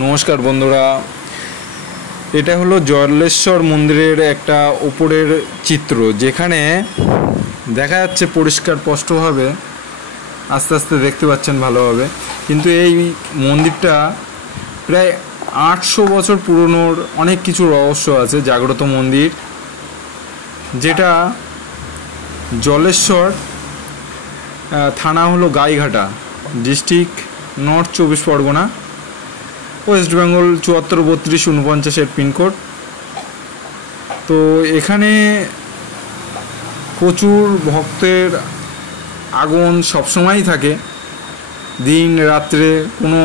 নমস্কার বন্ধুরা, এটা হলো জলেশ্বর মন্দিরের একটা উপরের চিত্র, যেখানে দেখা যাচ্ছে পরিষ্কার স্পষ্টভাবে, আস্তে আস্তে দেখতে পাচ্ছেন ভালোভাবে। কিন্তু এই মন্দিরটা প্রায় 800 বছর পুরনোর অনেক কিছু রহস্য আছে। জাগ্রত মন্দির, যেটা জলেশ্বর থানা হলো Gaighata, district north 24 Parganas, West Bengal 743249 pin code. তো এখানে প্রচুর ভক্তের আগমন সবসময়ই থাকে, দিন রাত্রে কোনো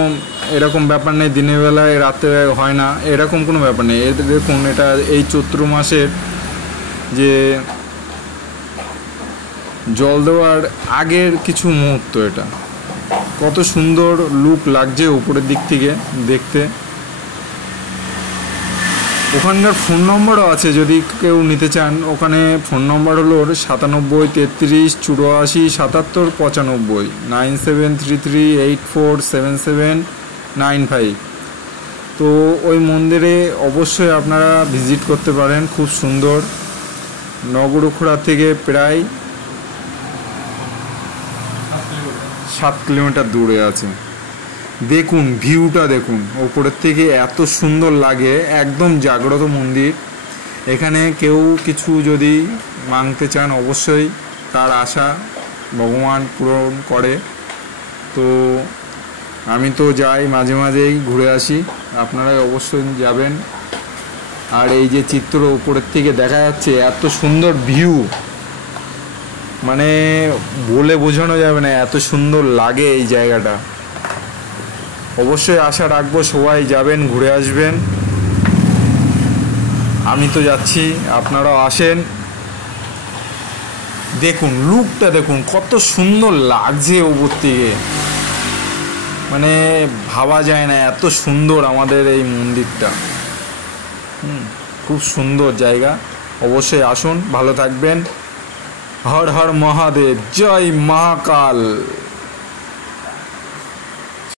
এরকম ব্যাপার নেই, দিনের বেলায় রাত্রে হয় না এরকম কোনো ব্যাপার নেই। দেখুন, এটা এই চৈত্র মাসের যে জল দেওয়ার আগের কিছু মুহূর্ত, এটা কত সুন্দর লুক লাগছে উপরের দিক থেকে দেখতে। ওখানকার ফোন নম্বরও আছে, যদি কেউ নিতে চান। ওখানে ফোন নম্বর হলো 9733847795, 9733847795। তো ওই মন্দিরে অবশ্যই আপনারা ভিজিট করতে পারেন, খুব সুন্দর। নগরুখড়া থেকে প্রায় 7 কিলোমিটার দূরে আছে। দেখুন ভিউটা, দেখুন ওপরের থেকে এত সুন্দর লাগে, একদম জাগ্রত মন্দির। এখানে কেউ কিছু যদি মাংতে চান, অবশ্যই তার আশা ভগবান পূরণ করে। তো আমি তো যাই, মাঝে মাঝেই ঘুরে আসি, আপনারা অবশ্যই যাবেন। আর এই যে চিত্র উপরের থেকে দেখা যাচ্ছে, এত সুন্দর ভিউ, মানে বলে বোঝানো যাবে না, এত সুন্দর লাগে এই জায়গাটা। অবশ্যই আশা রাখবো সবাই যাবেন, ঘুরে আসবেন। আমি তো যাচ্ছি, আপনারাও আসেন। দেখুন লুকটা, দেখুন কত সুন্দর লাগছে উপর থেকে, মানে ভাবা যায় না এত সুন্দর আমাদের এই মন্দিরটা। খুব সুন্দর জায়গা, অবশ্যই আসুন, ভালো থাকবেন। হর হর মহাদেব, জয় মহাকাল।